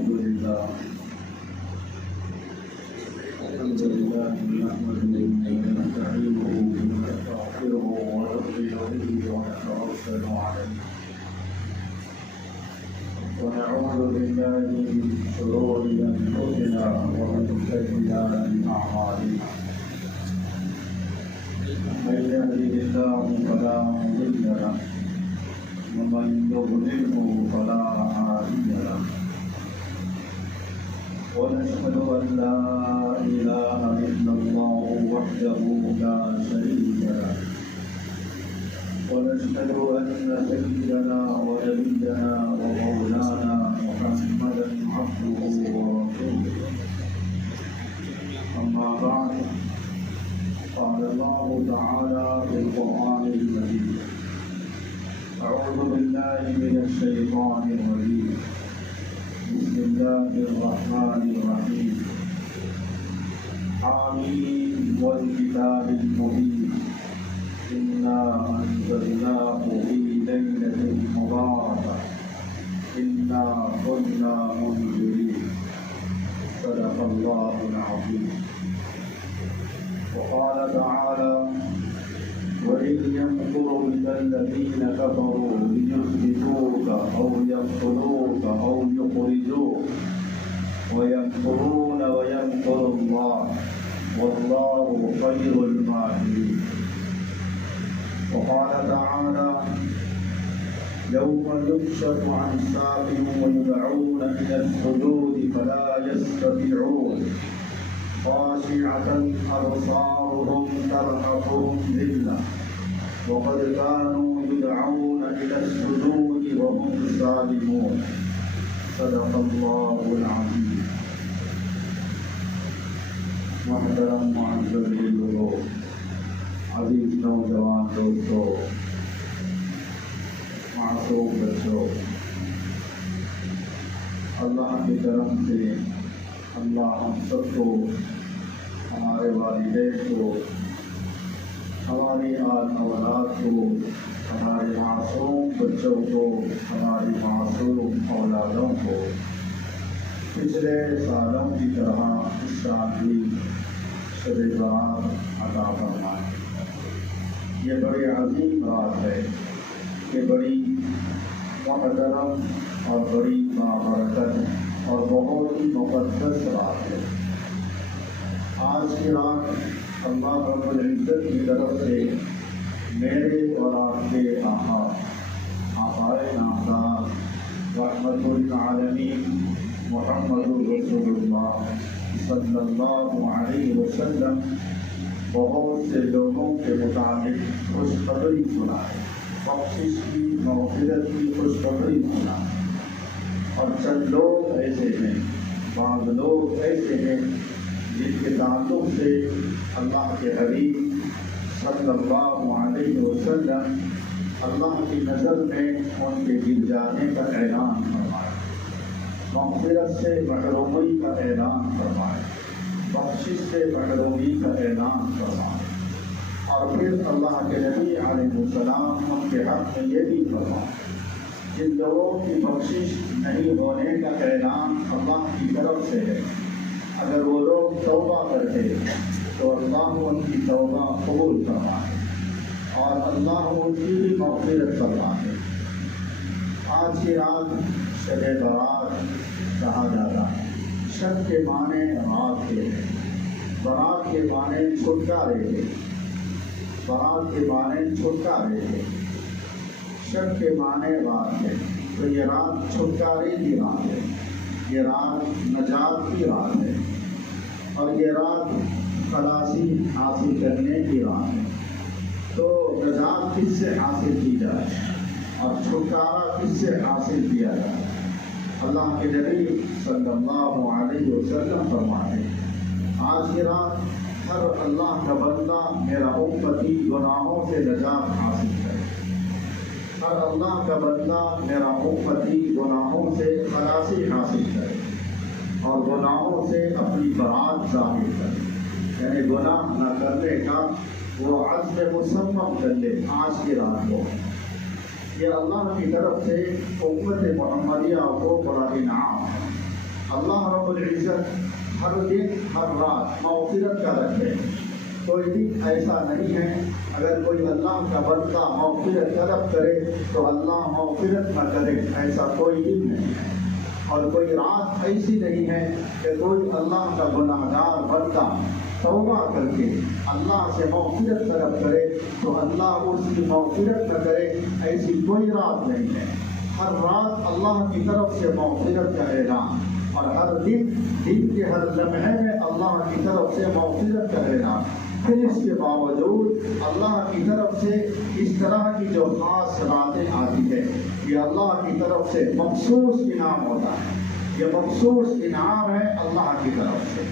الحمد لله نحمده ونستعينه ونستغفره ونؤمن به ونتوكل عليه ونعوذ بالله من شرور انفسنا ومن سيئات اعمالنا من يهده الله فلا مضل له ومن يضلله فلا هادي له ونشهد أن لا إله إلا الله وحده لا شريك له ونشهد أن سيدنا ونبينا ومولانا محمدا عبده ورسوله أما بعد قال الله تعالى في القرآن المجيد أعوذ بالله من الشيطان الرجيم بسم الله الرحمن الرحيم حميم والكتاب المبين إنا أنزلناه في ليلة مباركة إنا كنا منذرين صدق الله العظيم وقال تعالى وإذ يمكر بك الذين كفروا ليثبتوك أو يقتلوك أو يخرجوك ويمكرون ويمكر الله والله خير الماكرين وقال تعالى يوم يكشف عن ساق ويدعون إلى السجود فلا يستطيعون خاشعة أبصارهم ترهقهم ذلة وقد كانوا يدعون إلى السجود وهم سالمون صدق الله العظيم محترم معزز لوگوں عزیز نوجوان دوستوں معصوم بچوں اللہ کی طرف سے اللہ ہم سب کو ہمارے والدین کو ہماری آل اولاد کو ہمارے معصوم بچوں کو ہماری معصوم اولادوں کو پچھلے سالوں کی طرح اس سال بھی شب برات عطا فرمائے۔ یہ بڑی عظیم بات ہے، یہ بڑی محترم اور بڑی بابرکت اور بہت ہی مقدس رات ہے۔ آج کی رات اللہ رب العزت کی طرف سے میرے اور آپ کے آقائے نامدار رحمت للعالمین محمد رسول اللہ صلی اللہ علیہ وسلم بہت سے لوگوں کے متعلق خوشخبری سنائے، بخشش کی مغفرت کی خوشخبری سنائے، اور چند لوگ ایسے ہیں، بعض لوگ ایسے ہیں جن کے تعلق سے اللہ کے حبیب صلی اللہ علیہ وسلم اللہ کی نظر میں ان کے گر جانے کا اعلان فرمائے، مغفرت سے محرومی کا اعلان فرمائے، بخشش سے محرومی کا اعلان فرمائے، اور پھر اللہ کے نبی علیہ السلام ان کے حق میں یہ بھی فرمائے جن لوگوں کی بخشش نہیں ہونے کا اعلان اللہ کی طرف سے ہے، اگر وہ لوگ توبہ کرتے تو اللہ ان کی توبہ قبول فرمائے اور اللہ ان کی بھی مغفرت فرمائے۔ آج کی رات شب برات کہا جاتا ہے۔ شب کے معنی رات کے ہیں، برات کے معنی چھٹکارے ہیں، برات کے معنی چھٹکارے ہیں، شب کے معنی رات ہے۔ تو یہ رات چھٹکارے کی رات ہے، یہ رات نجات کی رات ہے، اور یہ رات خلاصی حاصل کرنے کی رات ہے۔ تو نجات کس سے حاصل کی جائے اور چھٹکارا کس سے حاصل کیا جائے؟ اللہ کے نبی صلی اللہ علیہ وسلم فرماتے ہیں آج کی رات ہر اللہ کا بندہ میرا امتی گناہوں سے نجات حاصل کرے، ہر اللہ کا بندہ میرا امتی گناہوں سے خلاصی حاصل کرے اور گناہوں سے اپنی برات ظاہر کرے، یعنی گناہ نہ کرنے کا وہ عزم مصمم کر لے آج کی رات کو۔ یہ اللہ کی طرف سے امت محمدیہ کو بڑا انعام ہے، اللہ رب العزت ہر دن ہر رات مغفرت کا رکھے. کوئی دن ایسا نہیں ہے اگر کوئی اللہ کا بندہ مغفرت طلب کرے تو اللہ مغفرت نہ کرے، ایسا کوئی دن نہیں ہے. اور کوئی رات ایسی نہیں ہے کہ کوئی اللہ کا گناہ گار بندہ توبہ کر کے اللہ سے مغفرت طلب کرے تو اللہ اس کی مغفرت نہ کرے، ایسی کوئی رات نہیں ہے. ہر رات اللہ کی طرف سے مغفرت کا اعلان، اور ہر دن کے ہر لمحے میں اللہ کی طرف سے مغفرت کا اعلان. پھر اس کے باوجود اللہ کی طرف سے اس طرح کی جو خاص راتیں آتی ہے، یہ اللہ کی طرف سے مخصوص انعام ہوتا ہے. یہ مخصوص انعام ہے اللہ کی طرف سے،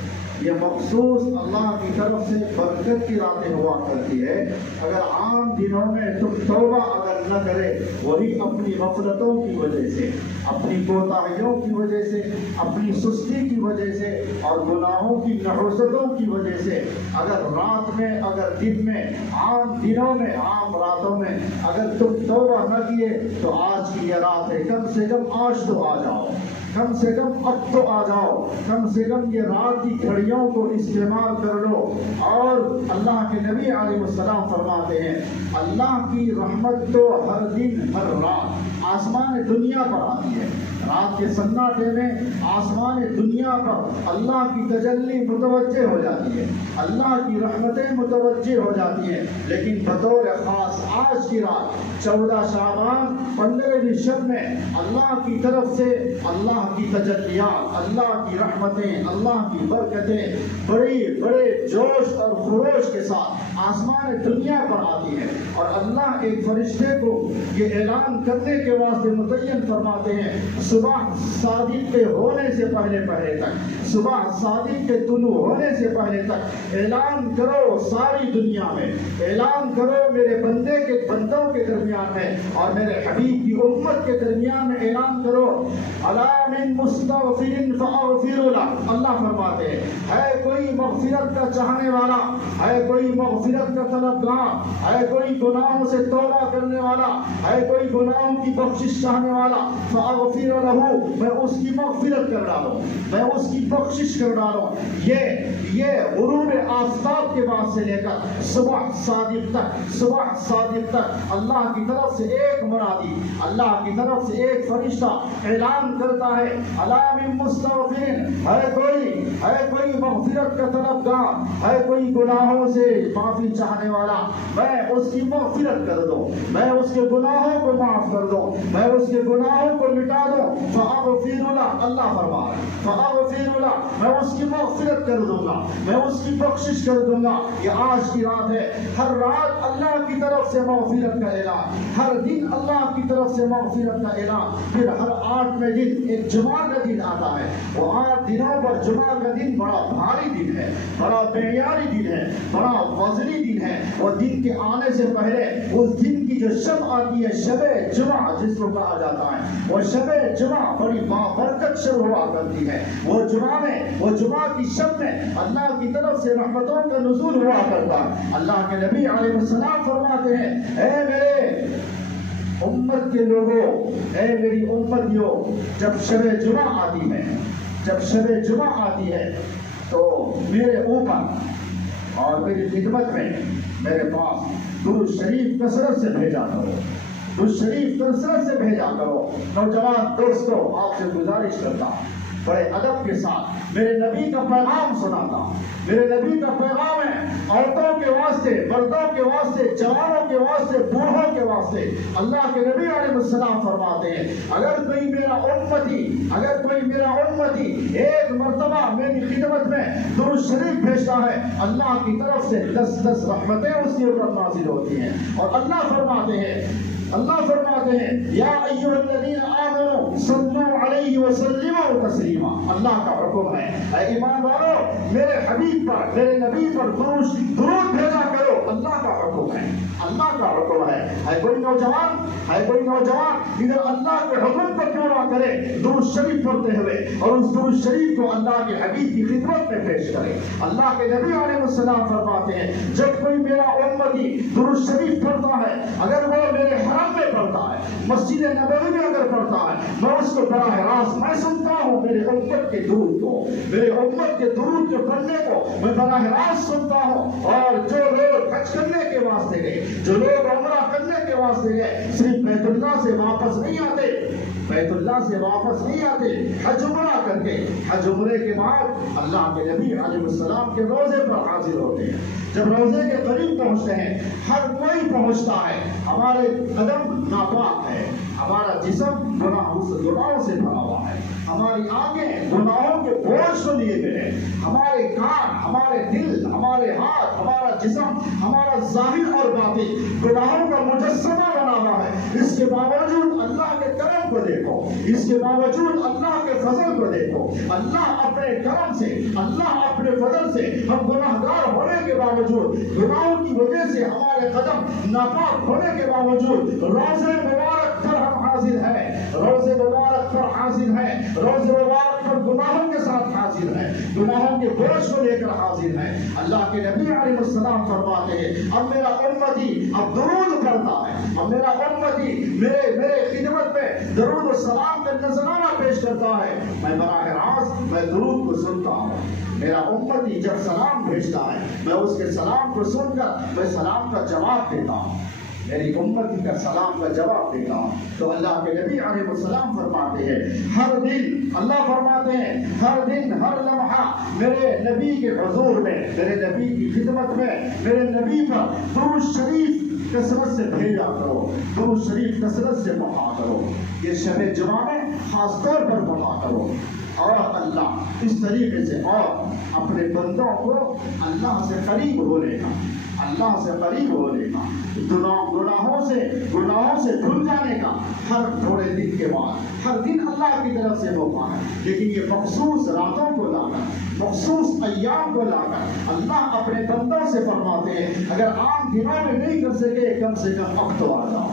یہ مخصوص اللہ کی طرف سے برکت کی راتیں ہوا کرتی ہے. اگر عام دنوں میں تم توبہ اگر نہ کرے، وہی اپنی غفلتوں کی وجہ سے، اپنی کوتاہیوں کی وجہ سے، اپنی سستی کی وجہ سے اور گناہوں کی نحوستوں کی وجہ سے اگر رات میں، اگر دن میں، عام دنوں میں، عام راتوں میں اگر تم توبہ نہ کیے تو آج کی یہ رات ہے، کم سے کم آج تو آ جاؤ، کم سے کم اب تو آ جاؤ، کم سے کم یہ رات کی گھڑیوں کو استعمال کر لو. اور اللہ کے نبی علیہ السلام فرماتے ہیں اللہ کی رحمت تو ہر دن ہر رات آسمان دنیا پر آتی ہے. رات کے سناٹے میں آسمان دنیا پر اللہ کی تجلی متوجہ ہو جاتی ہے، اللہ کی رحمتیں متوجہ ہو جاتی ہیں. لیکن بطور خاص آج کی رات 14 شعبان 15ویں شب میں اللہ کی طرف سے اللہ کی تجلیات، اللہ کی رحمتیں، اللہ کی برکتیں بڑے جوش اور خروش کے ساتھ آسمان دنیا پر آتی ہے. اور اللہ ایک فرشتے کو یہ اعلان کرنے کے واسطے متعین فرماتے ہیں صبح صادق کے ہونے سے پہلے تک، صبح صادق کے طلوع ہونے سے پہلے تک اعلان کرو ساری دنیا میں، اعلان کرو میرے بندوں کے درمیان میں اور میرے حبیب کی امت کے درمیان میں اعلان کرو الا من مستغفر فاغفر له. اللہ فرماتے ہیں ہے کوئی مغفرت کا چاہنے والا، ہے کوئی مغفرت کا طلبگار، ہے کوئی گناہوں سے توبہ کرنے والا، ہے کوئی گناہوں کی بخشش چاہنے والا، فاغفر له، میں اس کی مغفرت کر ڈالوں، میں اس کی بخشش کر ڈالوں. یہ غروب آفتاب کے بعد سے لے کر صبح صادق تک اللہ کی طرف سے ایک منادی، اللہ کی طرف سے ایک فرشتہ اعلان کرتا ہے الا من مستغفر، ہے کوئی مغفرت کا طلبگار، ہے کوئی گناہوں سے معافی چاہنے والا، میں اس کی مغفرت کر دوں، میں اس کے گناہوں کو معاف کر دوں، میں اس کے گناہوں کو مٹا دوں. فاغفر له، اللہ فرما رہا ہے فاغفر له، میں اس کی مغفرت کر دوں گا، میں اس کی بخشش کر دوں گا. یہ آج کی رات ہے. ہر رات اللہ کی طرف سے مغفرت کا اعلان، ہر دن اللہ کی طرف سے مغفرت کا اعلان. پھر ہر 8ویں دن ایک جمعہ کا دن آتا ہے. وہ 8 دنوں پر جمعہ کا دن بڑا بھاری دن ہے، بڑا معیاری دن ہے، بڑا وزنی دن ہے. وہ دن کے آنے سے پہلے اس دن کی جو شب آتی ہے، شب جمعہ جس کو کہا جاتا ہے، وہ شب جمعہ بڑی بابرکت شب ہوا کرتی ہے. وہ جمعہ کی شب میں اللہ کی طرف سے رحمتوں کا نزول ہوا کرتا ہے. اللہ کے نبی علیہ السلام فرماتے ہیں اے میرے امت کے لوگوں، اے میری امتیوں، جب شب جمعہ آتی ہے تو میرے اوپر اور میری خدمت میں میرے پاس درود شریف کثرت سے بھیجا کرو. نوجوان دوستوں، آپ سے گزارش کرتا ہوں بڑے ادب کے ساتھ میرے نبی کا پیغام سناتا. میرے نبی کا پیغام ہے عورتوں کے واسطے، مردوں کے واسطے، جوانوں کے واسطے، بوڑھوں کے واسطے. اللہ کے نبی علیہ السلام فرماتے ہیں اگر کوئی میرا امتی ایک مرتبہ میری خدمت میں درود شریف بھیجتا ہے، اللہ کی طرف سے 10 رحمتیں اس کے اوپر نازل ہوتی ہیں. اور اللہ فرماتے ہیں یا ایھا الذین آمنوا صلوا علیہ وسلموا تسلیما. اللہ کا حکم ہے اے ایمان والو میرے حبیب پر، میرے نبی پر درود بھیجا کرو. اللہ کا حکم ہے. ہے کوئی نوجوان ادھر اللہ کے حکم پر کیوں نہ کرے، درود شریف پڑھتے ہوئے اور اس درود شریف کو اللہ کے حبیب کی خدمت میں پیش کرے. اللہ کے نبی علیہ السلام فرماتے ہیں جب کوئی میرا امتی درود شریف پڑھتا ہے، اگر وہ میرے حرم میں پڑھتا ہے، مسجد نبوی میں اگر پڑھتا ہے، میں اس کو براہ راست میں سنتا ہوں میرے امت کے درود کو، میرے امت کے درود کے پڑھنے کو میں براہ راست سنتا ہوں۔ اور جو لوگ حج کرنے کے واسطے گئے، جو لوگ عمرہ کرنے کے واسطے گئے، صرف بیت اللہ سے واپس نہیں آتے، بیت اللہ سے واپس نہیں آتے، حج عمرہ کر کے حج عمرے کے بعد اللہ کے نبی علیہ السلام کے روزے پر حاضر ہوتے ہیں۔ جب روزے کے قریب پہنچتے ہیں، ہر کوئی پہنچتا ہے، ہمارے قدم ناپاک ہے، ہمارا جسم گناہوں سے بھرا ہوا ہے، ہماری آنکھیں گناہوں کے بوجھ کو لیے ہوئے ہیں، ہمارے کان، ہمارے دل، ہمارے ہاتھ، ہمارا جسم، ہمارا ظاہر اور باطن گناہوں کا مجسمہ بنا ہوا ہے۔ اس کے باوجود اللہ کے کرم کو دیکھو، اس کے باوجود اللہ کے فضل کو دیکھو۔ اللہ اپنے کرم سے، اللہ اپنے فضل سے ہم گناہگار ہونے کے باوجود، گناہوں کی وجہ سے ہمارے قدم ناپاک ہونے کے باوجود روزے مبارک پر ہم حاضر ہیں، روزے مبارک پر حاضر ہیں، روزے مبارک پر گناہوں کے ساتھ حاضر ہیں، گناہوں کے بوجھ کو لے کر حاضر ہیں۔ اللہ کے نبی علیہ السلام فرماتے ہیں اب میرا امتی اب درود کرتا ہے، اب میرا امتی میرے خدمت میں درود و سلام کا نذرانہ پیش کرتا ہے، میں براہ راست میں درود کو سنتا ہوں۔ میرا امتی جب سلام بھیجتا ہے میں اس کے سلام کو سن کر میں سلام کا جواب دیتا ہوں، میری امتی کا سلام کا جواب دیتا ہوں۔ تو اللہ کے نبی علیہ السلام فرماتے ہیں ہر دن، اللہ فرماتے ہیں ہر دن ہر لمحہ میرے نبی کے حضور میں، میرے نبی کی خدمت میں، میرے نبی پر درود شریف کثرت سے بھیجا کرو، درود شریف کثرت سے پڑھا کرو، یہ شب جمعہ میں خاص طور پر پڑھا کرو۔ اور اللہ اس طریقے سے اور اپنے بندوں کو اللہ سے قریب ہونے کا، اللہ سے قریب ہونے کا، گناہوں سے دھل جانے کا ہر تھوڑے دن کے بعد، ہر دن اللہ کی طرف سے موقع ہے، لیکن یہ مخصوص راتوں کو لا کر، مخصوص ایام کو لا کر اللہ اپنے بندوں سے فرماتے ہیں اگر عام دنوں میں نہیں کر سکے کم سے کم اب تو آ جاؤ،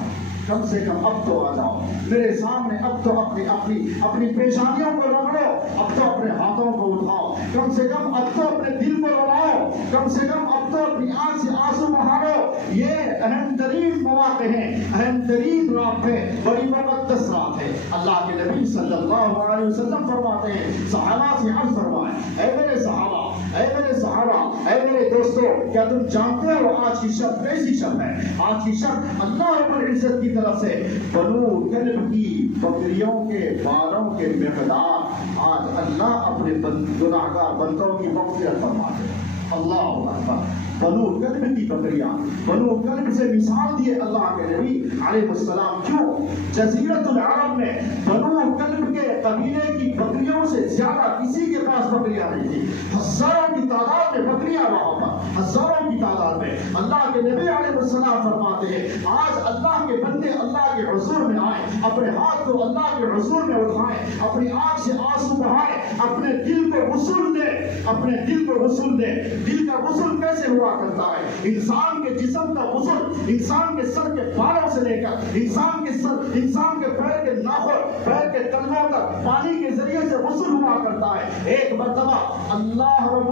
کم سے کم اب تو آ جاؤ میرے سامنے، اب تو اپنی پیشانیوں کو رگڑو، اب تو اپنے ہاتھوں کو اٹھاؤ، کم سے کم اب تو اپنے دل کو رلاؤ، کم سے کم اب تو اپنی آنکھ سے آنسو بہاؤ۔ یہ اہم ترین مواقع ہیں، اہم ترین رات ہے، بڑی مقدس رات ہے۔ اللہ کے نبی صلی اللہ علیہ وسلم فرماتے ہیں صحابہ سے عرض فرمائے اے میرے صحابہ، اے میرے صحابہ، اے میرے دوستو، کیا تم جانتے ہو آج کی شب کیسی شب ہے؟ آج کی شب اللہ رب العزت کی طرف سے بنو کلب کی بکریوں کے بالوں کے مقدار آج اللہ اپنے گناہگار بندوں کی مغفرت فرماتے ہیں۔ اللہ اکبر، بنو کلب کی بکریاں، بنو کلب سے مثال دیے اللہ کے نبی علیہ السلام۔ کیوں؟ جزیرۃ العرب میں بنو کلب کے قبیلے کی بکریوں سے زیادہ کسی کے پاس بکریاں نہیں تھی، ہزاروں کی تعداد میں بکریاں وہاں پر، ہزاروں کی تعداد میں۔ اللہ کے نبی علیہ السلام فرماتے ہیں آج اللہ کے بندے اللہ کے حضور میں آئیں، اپنے ہاتھ کو اللہ کے حضور میں اٹھائیں، اپنی آنکھ سے آنسو بہائیں، اپنے دل کو غسل دیں، اپنے دل کو غسل دیں۔ دل کا غسل کیسے ہوا کرتا ہے؟ انسان کے جسم کا غسل انسان کے سر کے بالوں سے لے کر انسان کے پیر کے ناخن، پیر کے تلووں تک پانی کے ذریعے سے غسل ہوا کرتا ہے۔ ایک مرتبہ اللہ رب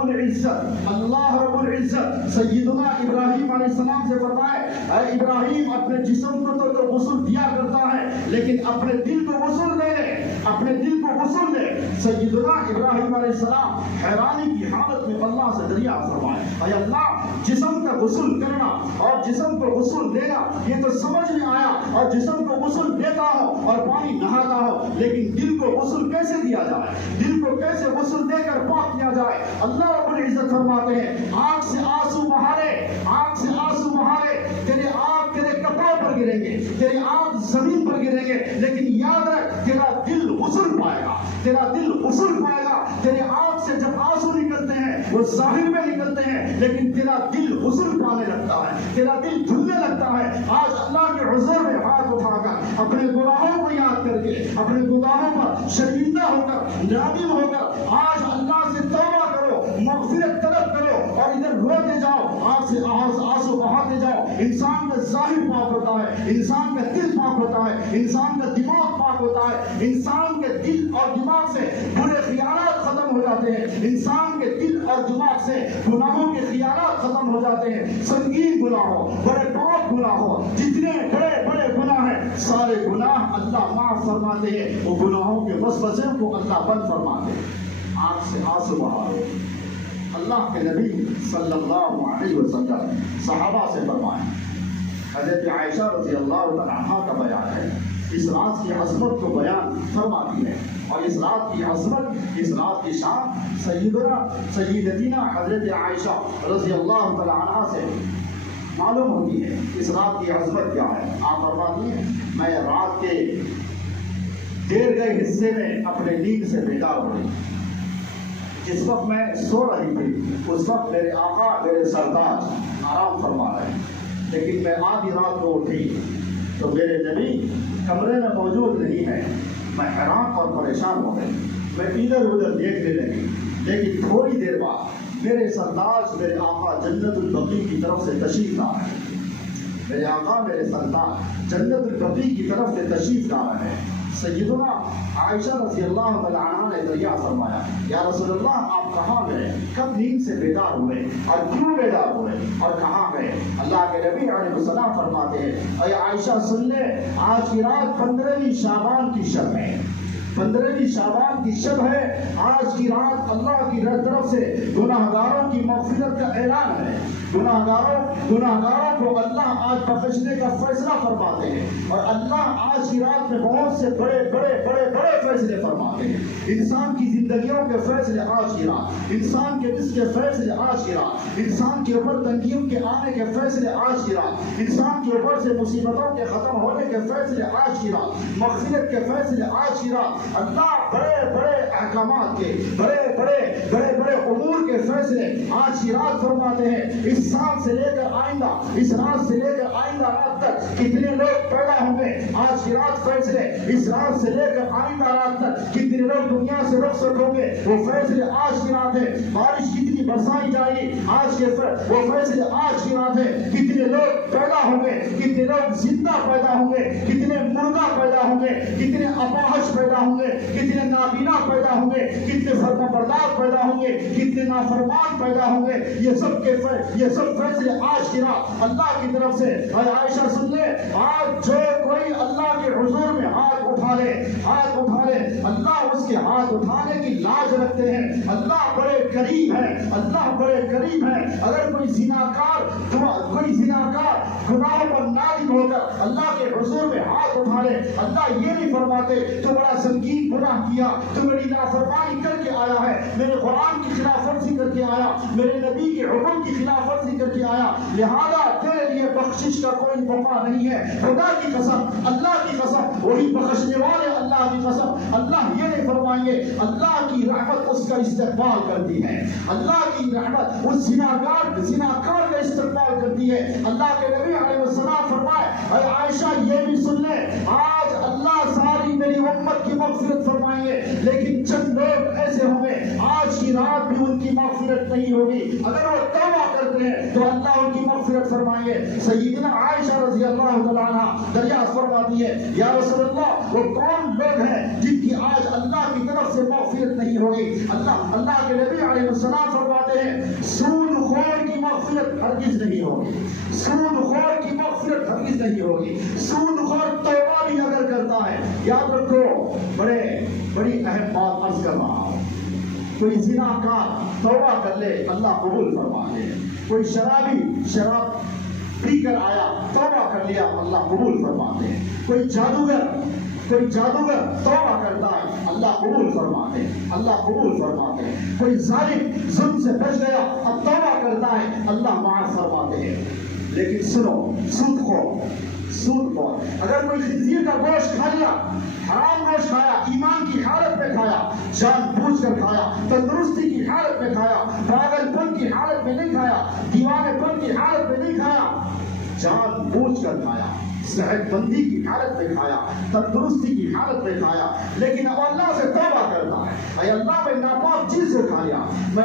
العزت سیدنا ابراہیم علیہ السلام سے فرمائے اے ابراہیم اپنے جسم کو تو غسل دیا کرتا ہے لیکن اپنے دل کو غسل دے دے، اپنے دل کو غسل دے۔ سیدنا ابراہیم علیہ السلام حیرانی کی حالت میں اللہ سے دریافت فرمائے اے اللہ جسم کا غسل کرنا اور جسم کو غسل دینا یہ تو سمجھ میں آیا، اور جسم کو غسل دیتا ہوں اور پانی نہاتا ہوں، لیکن دل کو غسل کیسے دیا جائے؟ دل کو کیسے غسل دے کر پاک کیا جائے؟ اللہ رب العزت فرماتے ہیں آنکھ سے آنسو بہارے، آنکھ سے آنسو بہارے، تیرے آنکھ تیرے کپڑوں پر گریں گے، تیرے آنکھ زمین پر گریں گے، لیکن یاد رکھ تیرا دل غسل پائے گا، تیرا دل غسل پائے گا۔ تیرے آنکھ سے جب آنسو نکلتے ہیں وہ ظاہر میں نکلتے ہیں، لیکن تیرا دل غسل پانے لگتا ہے، تیرا دل دھلنے لگتا ہے۔ آج اللہ کے حضور میں ہاتھ اٹھا کر اپنے گناہوں کو یاد کر کے، اپنے گناہوں پر شرمندہ ہو کر، نادم ہو کر آج اللہ سے توبہ کرو، مغفرت طلب کرو، اور ادھر روتے جاؤ، آنکھ سے آنسو بہاتے جاؤ۔ انسان کا ظاہر پاک ہوتا ہے، انسان کا دل پاک ہوتا ہے، انسان کا دماغ پاک ہوتا ہے۔ انسان کے دل اور دماغ سے برے خیالات ختم ہو جاتے ہیں، انسان کے دل اور دماغ سے گناہوں کے خیالات ختم ہو جاتے ہیں۔ سنگین گناہ ہو، بڑے پاک گناہ ہو، جتنے بڑے بڑے گناہ ہیں سارے گناہ اللہ معاف فرماتے ہیں، وہ گناہوں کے وسوسے کو اللہ بند فرماتے ہیں، آنکھ سے آنسو بہا دے۔ اللہ کے نبی صلی اللہ علیہ وسلم صحابہ سے فرمائے، حضرت عائشہ رضی اللہ عنہا کا بیان ہے، اس رات کی عظمت کو بیان فرماتی ہے، اور اس رات کی عظمت، اس رات کی شان سیدتنا حضرت عائشہ رضی اللہ عنہا سے معلوم ہوتی ہے۔ اس رات کی عظمت کیا ہے؟ آپ فرماتی ہیں، میں رات کے دیر گئے حصے میں اپنے نیند سے بیدار ہوئی، جس وقت میں سو رہی تھی اس وقت میرے آقا میرے سردار آرام فرما رہے ہیں، لیکن میں آدھی رات کو اٹھی تو میرے نبی کمرے میں موجود نہیں ہے۔ میں حیران اور پریشان ہو گئی، میں ادھر ادھر دیکھنے لگی، لیکن تھوڑی دیر بعد میرے سردار میرے آقا جنت البقیع کی طرف سے تشریف لا رہے ہیں۔ میرے آقا میرے سردار جنت البقیع کی طرف سے تشریف لا رہے ہیں۔ سیدنا عائشہ رضی اللہ عنہا نے دریافت فرمایا، یا رسول اللہ آپ کہاں گئے؟ کب نیند سے بیدار ہوئے اور کیوں بیدار ہوئے اور کہاں گئے؟ اللہ کے نبی علیہ السلام فرماتے ہیں، اے عائشہ سن لے، آج کی رات 15ویں شعبان کی شب ہے، 15ویں شعبان کی شب ہے۔ آج کی رات اللہ کی طرف سے گناہگاروں کی مغفرت کا اعلان ہے۔ گناہگاروں کو اللہ آج بخشنے کا فیصلہ فرماتے ہیں، اور اللہ آج کی رات میں بہت سے بڑے فیصلے فرماتے ہیں۔ انسان کی زندگیوں کے فیصلے آج کی رات، انسان کے رزق کے فیصلے آج کی رات، انسان کے اوپر تنگیوں کے آنے کے فیصلے آج کی رات، انسان کے اوپر سے مصیبتوں کے ختم ہونے کے فیصلے آج کی رات، مغفرت کے فیصلے آج کی رات۔ اللہ بڑے احکامات کے بڑے امور کے فیصلے آج کی رات فرماتے ہیں۔ اس سال سے لے کر آئندہ، اس رات سے لے کر آئندہ رات تک کتنے لوگ پیدا ہوں گے، آج کی رات فیصلے، اس رات سے لے کر آئندہ رات تک کتنے لوگ دنیا سے رخصت ہوں گے، وہ فیصلے آج کی رات ہے۔ بارش کتنی برسائی جائے گی، آج کے وہ فیصلے آج کی رات ہے۔ کتنے لوگ پیدا ہوں گے، کتنے لوگ زندہ پیدا ہوں گے، کتنے مردہ پیدا ہوں گے، کتنے اپاہج پیدا ہوں گے، کتنے نابینا پیدا ہوں گے، کتنے فرمانبردار پیدا ہوں گے، کتنے نافرمان پیدا ہوں گے، یہ سب فیصلے آج کی رات اللہ کی طرف سے۔ اور عائشہ سن لے، آج جو کوئی اللہ کے حضور میں ہاتھ اٹھا لے، اللہ اس کے ہاتھ اٹھانے کی لاج رکھتے ہیں۔ اللہ بڑے قریب ہے، اللہ بڑے قریب ہے۔ اگر کوئی زناکار گناہوں پر نادم ہو کر اللہ کے حضور میں ہاتھ اٹھا لے، اللہ یہ نہیں فرماتے تو بڑا سنگین گناہ کیا، تو میری نافرمانی کر کے آیا ہے، میرے قرآن کی خلاف ورزی کر کے آیا، میرے نبی کے حکم کی خلاف ورزی کر کے آیا، لہذا تیرے لیے بخشش کا کوئی موقع نہیں ہے۔ خدا کی قسم، اللہ کی قسم، وہی بخشنے والے اللہ کی قسم، اللہ یہ نہیں فرمائیں گے، اللہ کی رحمت اس کا استقبال کرتی ہے، اللہ کی رحمت اس زناکار کا استقبال کرتی ہے۔ اللہ کے نبی علیہ السلام فرمائے، اے عائشہ یہ بھی سن لے، آج اللہ ساری میری امت کی مغفرت فرمائیں گے، لیکن چند لوگ ایسے ہوں گے آج کی رات بھی ان کی مغفرت نہیں ہوگی، اگر وہ توبہ کرتے ہیں تو اللہ ان کی مغفرت فرمائیں گے۔ سیدنا عائشہ رضی اللہ عنہا دریافت فرماتی ہے، یا رسول اللہ وہ کون لوگ ہیں جن کی آج اللہ کی طرف سے مغفرت نہیں ہوگی؟ اللہ کے نبی علیہ السلام فرماتے ہیں، سود خور کی مغفرت ہرگز نہیں ہوگی، سود خور کی مغفرت ہرگز نہیں ہوگی۔ سود خور توبہ بھی اگر کرتا ہے، یاد رکھو، بڑی اہم بات عرض کر رہا ہوں، کوئی زناکار توبہ کر لے اللہ قبول فرما لے، کوئی شراب پی کر آیا توبہ کر لیا اللہ قبول فرماتے ہیں، کوئی جادوگر توبہ کرتا ہے اللہ قبول فرماتے ہیں، اللہ قبول فرماتے ہیں، کوئی ظالم ظلم سے بچ گیا اب توبہ کرتا ہے اللہ معاف فرماتے ہیں۔ لیکن سنو، سود خور اگر کوئی خنزیر کا گوشت کھا لیا، حرام گوشت کھایا، ایمان کی حالت میں کھایا، جان بوجھ کر کھایا، تندرستی کی حالت میں کھایا، پاگل پن کی حالت میں نہیں کھایا، دیوانے پن کی حالت میں نہیں کھایا، جان بوجھ کر کھایا، صحت مندی کی حالت میں کھایا، تندرستی کی حالت میں کھایا، لیکن اب اللہ سے توبہ کرتا ہے، اے اللہ میں ناپاک چیز سے کھا لیا، میں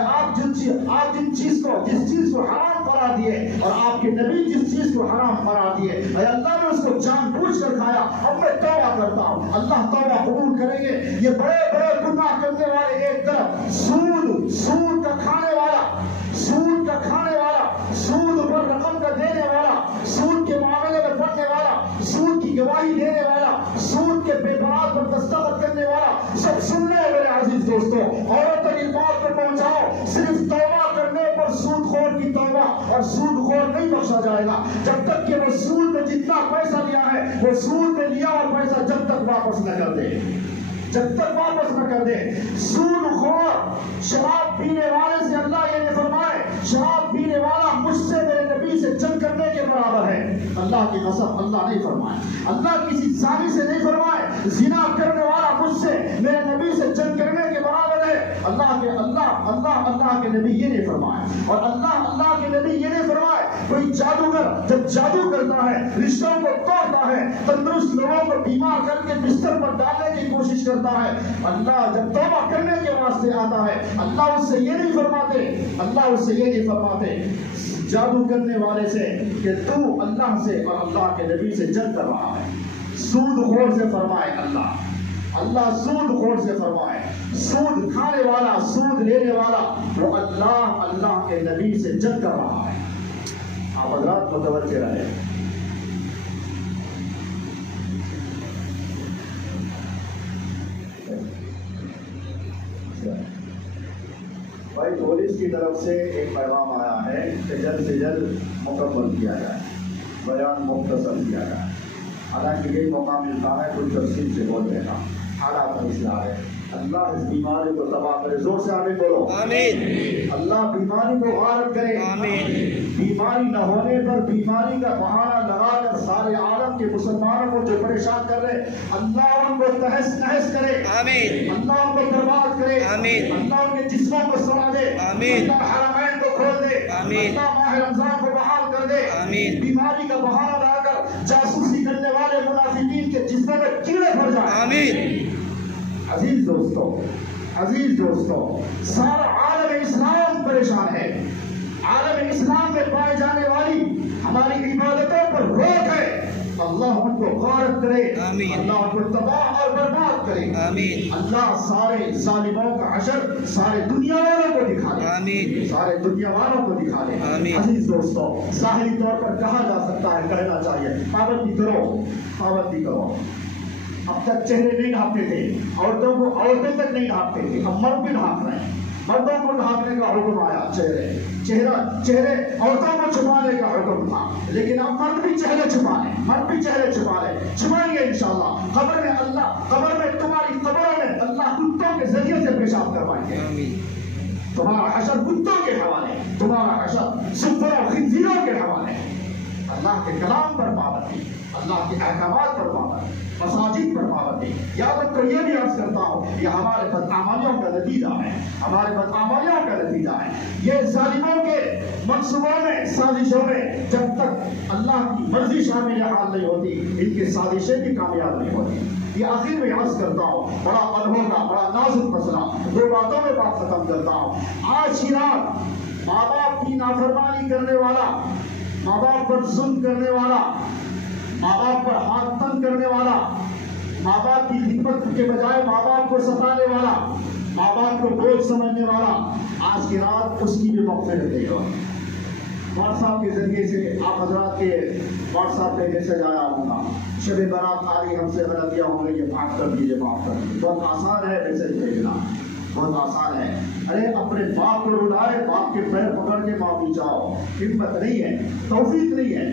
جس چیز کو حرام قرار دیے اور آپ کے نبی جس چیز کو حرام قرار دیے، اے اللہ نے اس کو جان بوجھ کر کھایا، اب میں توبہ کرتا ہوں، اللہ توبہ قبول کریں گے۔ یہ بڑے گناہ کرنے والے ایک طرف سود کا کھانے والا، سود پر رقم کا دینے والا، سود کے معاملے میں پڑنے والا، سود کی گواہی دینے والا، سود کے دوستوں عورت تک اس بات کو پہنچاؤ صرف توبہ کرنے پر سود خور کی توبہ اور سود خور نہیں بخشا جائے گا جب تک کہ وہ سود میں جتنا پیسہ لیا ہے وہ سود میں لیا اور پیسہ جب تک واپس نہ کر دے جب تک واپس نہ کر دے سود خور شراب پینے والے سے اللہ یہ نہیں فرمائے شراب پینے والا مجھ سے میرے نبی سے جنگ کرنے کے برابر ہے اللہ کی قسم اللہ نہیں فرمائے اللہ کسی زانی سے نہیں فرمائے زنا کرنے والا مجھ سے میرے نبی سے جنگ کرنے کے برابر ہے اللہ کے نبی یہ نہیں فرمائے اور اللہ کے نبی یہ نہیں فرمائے کوئی جادوگر جب جادو کرتا ہے رشتوں کو توڑتا ہے تندرست لوگوں کو بیمار کر کے بستر پر ڈالنے کی کوشش کرتا ہے اللہ جب توبہ کرنے کے واسطے آتا ہے اللہ اس سے یہ نہیں فرماتے جادو کرنے والے سے کہ تو اللہ سے اور اللہ کے نبی سے جنگ کر رہا ہے سود خور سے فرمائے اللہ سود خور سے فرمائے سود کھانے والا سود لینے والا وہ اللہ کے نبی سے جنگ کر رہا ہے آپ حضرات متوجہ رہے بھائی پولیس کی طرف سے ایک پیغام آیا ہے کہ جلد سے جلد مکمل کیا جائے بیان مختصر کیا جائے حالانکہ یہی موقع ملتا ہے کچھ تفصیل سے بول دینا حالات مسئلہ ہے اللہ اس بیماری کو تباہ کرے زور سے آمین بولو آمین اللہ بیماری کو غارت کرے آمین بیماری نہ ہونے پر بیماری کا بہانہ لگا کر سارے عالم کے مسلمانوں کو جو پریشان کر رہے اللہ ان کو تہس نہس کرے آمین اللہ ان کو برباد کرے آمین اللہ ان کے جسموں کو سڑا دے آمین اللہ حرمین کو کھول دے آمین اللہ ماہ رمضان کو بحال کر دے آمین بیماری کا بہانہ لگا کر جاسوسی کرنے والے منافقین کے جسموں میں کیڑے پڑ جائیں آمین عزیز دوستوں سارا عالم اسلام پریشان ہے عالم اسلام میں پائے جانے والی ہماری عبادتوں پر روک ہے اللہ ان کو غارت کرے اللہ ان کو تباہ اور برباد کرے اللہ سارے ظالموں کا حشر سارے دنیا والوں کو دکھا دے سارے دنیا والوں کو دکھا دے عزیز دوستوں ظاہری طور پر کہا جا سکتا ہے کہنا چاہیے پابندی کرو اب تک چہرے نہیں ڈھانپتے تھے عورتیں تک نہیں ڈھانپتے تھے اب مرد بھی ڈھانپ رہے ہیں مردوں کو ڈھانپنے کا حکم آیا چہرے عورتوں کو چھپانے کا حکم تھا لیکن اب مرد بھی چہرے چھپا لیں چھپائیں گے انشاءاللہ قبر میں تمہاری قبروں میں اللہ کتوں کے ذریعے سے پیشاب کروائیں گے تمہارا حشر کتوں کے حوالے تمہارا حشر سپر و خنزیروں کے حوالے اللہ کے کلام پر پابندی اللہ کے احکامات پر پابندی مساجد پر پابندی یاد رکھو یہ بھی عرض کرتا ہوں یہ ہمارے بدعمالیوں کا نتیجہ ہے یہ ظالموں کے منصوبوں میں سازشوں میں جب تک اللہ کی مرضی شامل حال نہیں ہوتی ان کی سازشیں بھی کامیاب نہیں ہوتی یہ آخر میں عرض کرتا ہوں بڑا انہونا بڑا نازک مسئلہ دو باتوں میں بات ختم کرتا ہوں آج کی رات ماں باپ کی نافرمانی کرنے والا ماں باپ پر ظلم کرنے والا ماں باپ پر ہاتھ تنگ کرنے والا ماں باپ کی خدمت کے بجائے ماں باپ کو ستانے والا ماں باپ کو بوجھ سمجھنے والا آج کی رات اس کی بھی مغفرت دے گا واٹس ایپ کے ذریعے سے آپ حضرات کے واٹس ایپ پہ میسج آیا ہوگا شب برات آ رہی ہم سے غلطیاں ہو رہی ہے معاف کر دیجیے بہت آسان ہے میسج بھیجنا بہت آسان ہے ارے اپنے باپ کو رلائے باپ کے پیر پکڑ کے معافی چاہو ہمت نہیں ہے توفیق نہیں ہے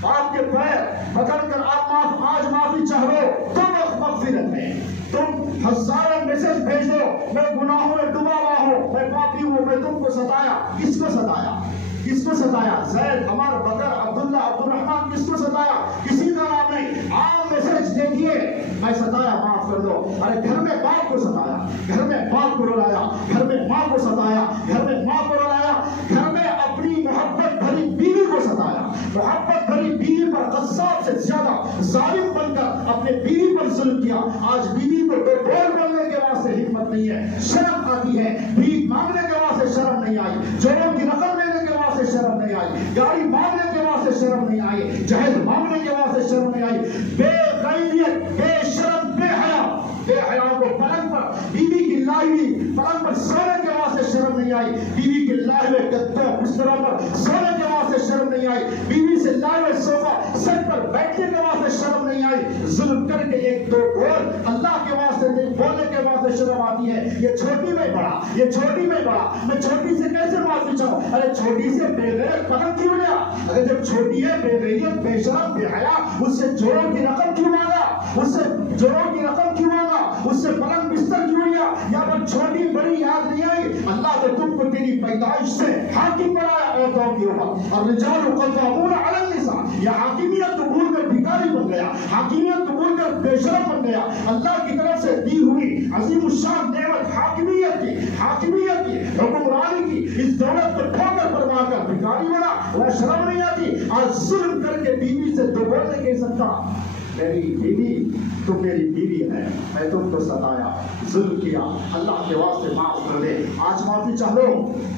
باپ کے پیر پکڑ کر آپ آج معافی چاہو تم مغفرت میں تم ہزاروں میسج بھیج دو میں گناہوں میں ڈوبا ہوا ہوں میں پاپی ہوں میں تم کو ستایا کس کو ستایا زید عمر بکر عبداللہ عبدالرحمن کس کو ستایا کسی کا نام نہیں عام میسج دیکھیے میں ستایا معاف کر دو ارے گھر میں باپ کو ستایا گھر میں باپ کو رلایا گھر میں ماں کو ستایا گھر میں ماں کو رلایا گھر میں اپنی محبت بھری بیوی کو ستایا محبت بھری بیوی پر قصاب سے زیادہ ظالم بن کر اپنے بیوی پر ظلم کیا آج بیوی کو دو بول بولنے کے واسطے ہمت نہیں ہے شرم آتی ہے بھیک مانگنے کے واسطے شرم نہیں آئی چوروں کی رقم لینے کے واسطے شرم نہیں آئی گاڑی مانگنے کے واسطے شرم نہیں آئی جہیز مانگنے کے واسطے شرم نہیں آئی بے غیرت بے شرم بے حیا کو پلنگ پر بیوی کی لائی ہوئی پلنگ پر سونے کے واسطے شرم نہیں آئی بیوی کے لائے ہوئے گدوں بستروں پر سونے کے واسطے شرم نہیں آئی بیوی سے لائے ہوئے صوفہ سر پر بیٹھنے کے واسطے شرم نہیں آئی ظلم کر کے ایک دو بول اللہ کے واسطے بولنے کے بعد شرم آتی ہے، یہ چھوٹی میں بڑا، یہ چھوٹی میں بڑا، میں چھوٹی سے کیسے معافی چاہوں؟ ارے چھوٹی سے بے غیرت پلنگ کیوں لیا؟ اگر جب چھوٹی ہے، بے غیرت، بے شرم، بے حیا، اس سے جوڑوں کی رقم کیوں مانگا؟ اس سے جوڑوں کی رقم کیوں مانگا؟ اس سے پلنگ بستر کیوں لیا؟ یا پر چھوٹی بڑی یاد نہیں آئی؟ اللہ نے تم کو تیری پیدائش سے حاکم بنایا عورتوں کے اوپر، اور رجال قوامون علی النساء، یہ حاکمیت تو بھول کر بھکاری بن گیا، حاکمیت تو بھول کر بے شرم بن گیا۔ اللہ کی طرف سے دی ہوئی عظیم الشان نعمت حاکمیت کی، حاکمیت کی، حکمرانی کی، اس دولت کو ٹھوکر فرما کر بھکاری بنا، وہ شرم نہیں آتی؟ آج ظلم کر کے بیوی سے دو بول نہیں کہہ سکتا، میری بیوی تم میری بیوی ہے، میں تم کو ستایا، ظلم کیا، اللہ کے واسطے معاف کر دے۔ آج معافی چاہ لو،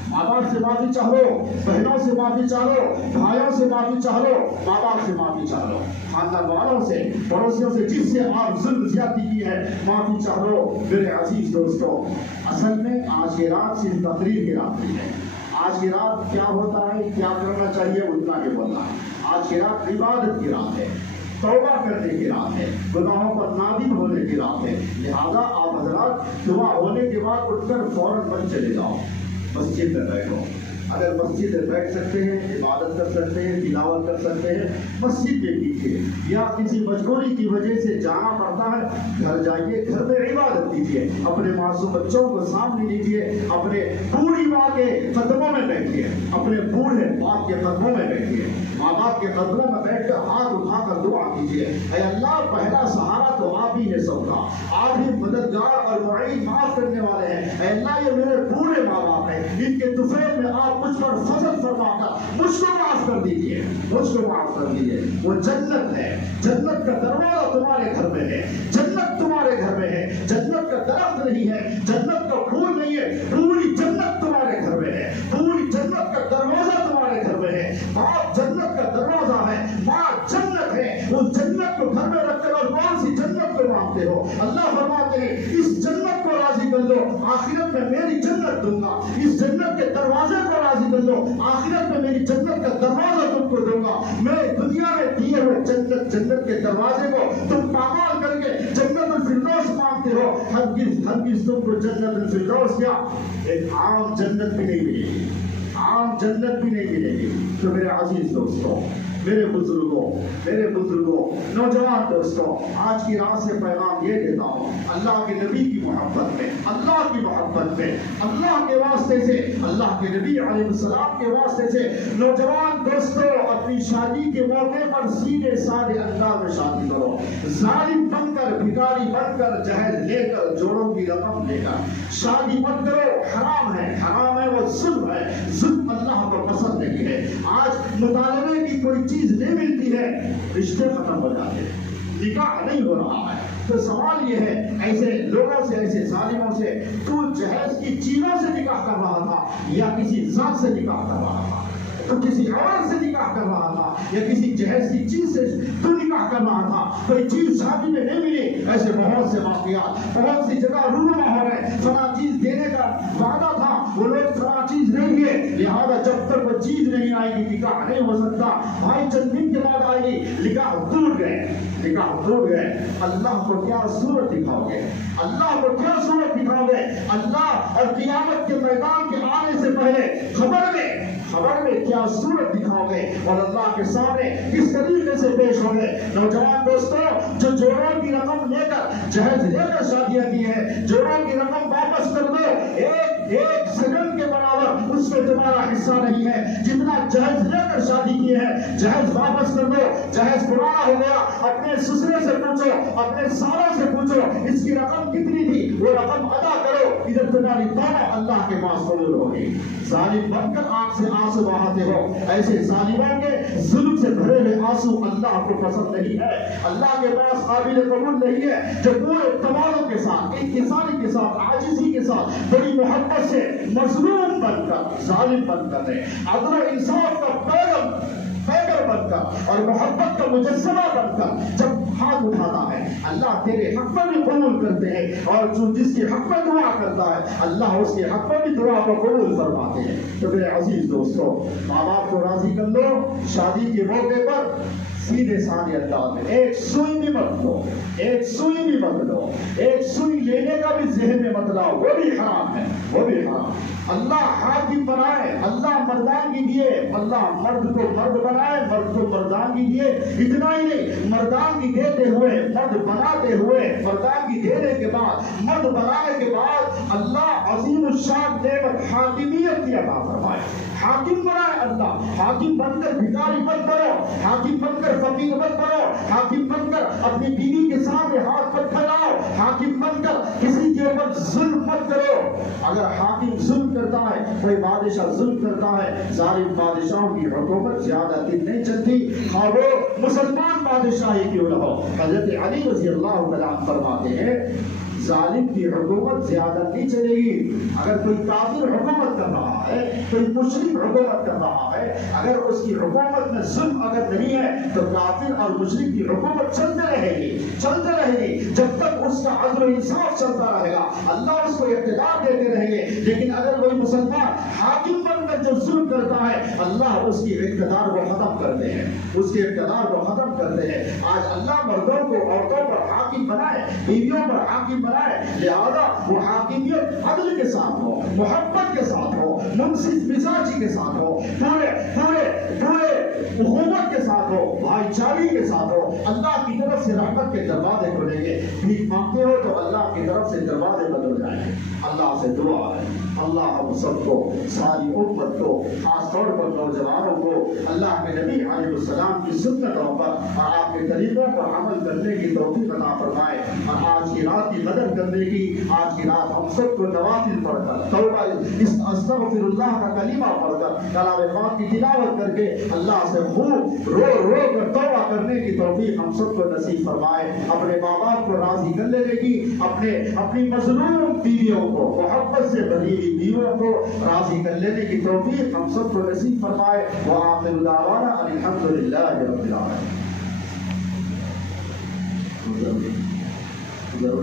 ماں باپ سے معافی چاہ لو، بہنوں سے معافی چاہ لو، بھائیوں سے معافی چاہ لو، ماں باپ سے معافی چاہ لو، خاندان والوں سے، پڑوسیوں سے، جس سے آپ ظلم زیادتی کی ہے، معافی چاہ لو۔ میرے عزیز دوستو، اصل میں آج کی رات صرف تقریر کی رات نہیں ہے۔ آج کی رات کیا ہوتا ہے، کیا کرنا چاہیے، اتنا ہی بولنا ہے۔ آج کی رات عبادت کی رات ہے، توبہ کرنے کی رات ہے، گناہوں پر نادم ہونے کی رات ہے۔ لہذا آپ حضرات دعا ہونے کے بعد اٹھ کر فوراً بند چلے جاؤ، مسجد میں بیٹھو۔ اگر مسجد میں بیٹھ سکتے ہیں، عبادت کر سکتے ہیں، تلاوت کر سکتے ہیں، مسجد میں کیجیے، یا کسی مجبوری کی وجہ سے جانا پڑتا ہے، گھر جائیے، گھر میں عبادت کیجیے، اپنے معصوم بچوں کو سامنے لیجیے، اپنے بوڑھی ماں کے قدموں میں بیٹھیے، اپنے بوڑھے باپ کے قدموں میں بیٹھیے، ماں باپ کے قدموں میں بیٹھ کر ہاتھ اٹھا کر دعا کیجیے، اے اللہ پہلا سہارا تو آپ ہی نے سب کا، آپ ہی مددگار اور معین معاف کرنے والے ہیں۔ اے اللہ یہ میرے بوڑھے ماں باپ ہیں، ان کے طفیل میں آپ مجھ پر فضل فرما کر مجھ کو معاف کر دیجیے، مجھ کو معاف کر دیجیے۔ وہ جنت ہے، جنت کا دروازہ تمہارے گھر میں ہے، جنت تمہارے گھر میں ہے، جنت کا درخت نہیں ہے، جنت کا پھول نہیں ہے، پوری جنت تمہارے گھر میں ہے، پوری جنت کا دروازہ تمہارے گھر میں ہے۔ باپ جنت کا دروازہ ہے، ماں جنت ہے، اس جنت کو گھر میں رکھ کر اور کون سی جنت کو مانگتے ہو؟ اللہ فرماتے ہیں اس جنت کو راضی کر لو، آخرت میں میری جنت دوں گا، اس جنت کے دروازے کو راضی کر لو، آخرت میں میری جنت کا دروازہ تم کو دوں گا۔ میں دنیا میں دیے ہوئے جنت کے دروازے کو تم پامال کر کے جنت الفردوس مانگتے ہو، ہرگز تم کو جنت الفردوس کیا ایک عام جنت بھی نہیں ملے گی، عام جنت بھی نہیں ملے گی۔ تو میرے عزیز دوستوں، میرے بزرگوں، نوجوان دوستوں، آج کی رات سے پیغام یہ دیتا ہوں، اللہ کے نبی کی محبت میں، اللہ کی محبت میں، اللہ کے واسطے سے، اللہ کے نبی علیہ السلام کے واسطے سے، نوجوان دوستوں اپنی شادی کے موقع پر سیدھے سادے انداز میں شادی کرو، ظالم بن کر، بھکاری بن کر، جہیز لے کر، جوڑوں کی رقم لے کر شادی مت کرو، حرام ہے، حرام ہے، وہ ظلم ہے، ظلم اللہ کو پسند نہیں ہے۔ آج مطالبے کی کوئی چیز نہیں ملتی ہے، رشتے ختم ہو جاتے ہیں، نکاح نہیں ہو رہا ہے۔ تو سوال یہ ہے، ایسے لوگوں سے، ایسے ظالموں سے، تو جہیز کی چیزوں سے نکاح کر رہا تھا یا کسی ذات سے نکاح کر رہا تھا؟ تو کسی عورت سے نکاح کر رہا تھا یا کسی جہیز کی چیز سے تو نکاح کر رہا تھا؟ کوئی چیز شادی میں نہیں ملی، ایسے بہت سے واقعات، بہت سی جگہ رونما ہو رہے، فلاں چیز دینے کا وعدہ تھا، وہ لوگ فلاں چیز نہیں دیے، لہٰذا جب تک وہ چیز نہیں آئے گی نکاح نہیں ہو سکتا۔ بھائی چند دن کے بعد آئے گی، نکاح ٹوٹ گئے۔ اللہ کو کیا صورت دکھاؤ گے؟ اللہ کو کیا صورت دکھاؤ گے؟ اللہ اور قیامت کے میدان کے آنے سے پہلے خبر میں کیا صورت دکھاؤ گے اور اللہ کے سامنے کس طریقے سے پیش ہوں گے؟ نوجوان دوستوں، جو جوڑوں کی رقم لے کر، جہیز لے کر شادیاں کی ہیں، جوڑوں کی رقم واپس کر دو، ایک سیکنڈ کے برابر اس میں تمہارا حصہ نہیں ہے۔ جتنا جہیز لے کر شادی کی ہے، جہیز واپس کر دو۔ جہیز پرانا ہو گیا، اپنے سسرے سے پوچھو، اپنے سالوں سے پوچھو اس کی رقم کتنی تھی، وہ رقم ادا کرو، ادھر تمہاری توبہ اللہ کے پاس قبول ہوگی۔ ظالم بن کر آنکھ سے آنسو بہاتے ہو، ایسے ظالموں کے ظلم سے بھرے ہوئے آنسو اللہ کو پسند نہیں ہے، اللہ کے پاس قابل قبول نہیں ہے۔ جو پورے تواضع کے ساتھ، انکساری کے ساتھ، عاجزی کے ساتھ، بڑی محبت سے مظلوم بن کر، ظالم بن کر، عدل و انصاف کا پیغام بن کر اور محبت کا مجسمہ بن کر جب ہاتھ اٹھاتا ہے، اللہ تیرے حق میں بھی قبول کرتے ہیں، اور جو جس کے حق میں دعا کرتا ہے اللہ اس کے حق میں بھی دعا کو قبول فرماتے ہیں۔ تو میرے عزیز دوستو، ماں باپ کو راضی کر لو، شادی کے موقع پر سیدھے سادے انداز میں ایک سوئی بھی مت لو، ایک سوئی بھی مت لو، ایک سوئی لینے کا بھی ذہن میں مت لاؤ، وہ بھی حرام ہے، وہ بھی حرام۔ اللہ حاکم بنائے، اللہ مردانگی دیے، اللہ مرد کو مرد بنائے، مرد کو مردانگی دیے۔ اتنا ہی نہیں، مردانگی دیتے ہوئے، مرد بناتے ہوئے، مردانگی دینے کے بعد، مرد بنانے کے بعد اللہ عظیم الشان نعمت حاکمیت کی عطا فرمائے۔ حاکم بنائے اللہ، حاکم بن کر بھکاری مت بنو، حاکم بن کر فقیر مت بنو، حاکم بن کر اپنی بیوی کے سامنے ہاتھ مت پھیلاؤ، حاکم بن کر کسی کے اوپر ظلم مت کرو۔ اگر حاکم ظلم کرتا ہے، کوئی بادشاہ ظلم کرتا ہے، ظالم بادشاہوں کی حکومت زیادہ دن نہیں چلتی، خواہ وہ مسلمان بادشاہ ہی کیوں نہ ہو۔ حضرت علی رضی اللہ عنہ فرماتے ہیں ظالم کی حکومت زیادہ نہیں چلے گی۔ اگر کوئی کافر حکومت کر رہا ہے، کوئی مشرک حکومت کر رہا ہے، اگر اس کی حکومت میں ظلم اگر نہیں ہے تو کافر اور مشرک کی حکومت چلتے رہے گی، چلتے رہے گی، جب تک اس کا عدل و انصاف چلتا رہے گا، اللہ اس کو اقتدار دیتے رہیں گے۔ لیکن اگر کوئی مسلمان حاکم بن کر جو ظلم کرتا ہے، اللہ اس کی اقتدار کو ختم کرتے ہیں، اس کے اقتدار کو ختم کرتے ہیں۔ آج اللہ مردوں کو عورتوں پر حاکم بنائے، بیویوں پر حاکم بنائے، لہذا وہ حاکمیت عدل کے ساتھ ہو، محبت کے ساتھ ہو، منصف مزاجی کے ساتھ ہو، پورے اخوت کے ساتھ ہو، بھائی چارگی کے ساتھ ہو۔ اللہ کی طرف سے رحمت کے دروازے کھلیں گے، بھیک مانگتے ہو تو اللہ کی طرف سے دروازے بدل جائیں گے۔ اللہ سے دعا ہے اللہ ہم سب کو، ساری امت کو، خاص طور پر نوجوانوں کو اللہ کے نبی علیہ السلام کی سنتوں پر اور آپ کے طریقوں پر عمل کرنے کی توفیق عطا فرمائے، اور آج کی رات کی قدر کرنے کی، آج کی رات ہم سب کو نوافل پڑھ کر، توبہ استغفر اللہ کا کلمہ پڑھ کر، کلام پاک کی تلاوت کر کے اللہ سے خوب رو رو کر توبہ کرنے کی توفیق ہم سب کو نصیب فرمائے، اپنے ماں باپ کو راضی کر لینے کی، اپنی مظلوم بیویوں کو، محبت سے بھری ہوئی بیویوں کو راضی کر لینے کی توفیق ہم سب کو نصیب فرمائے۔ وآخر دعوانا ان الحمد للہ رب العالمین۔ ضرور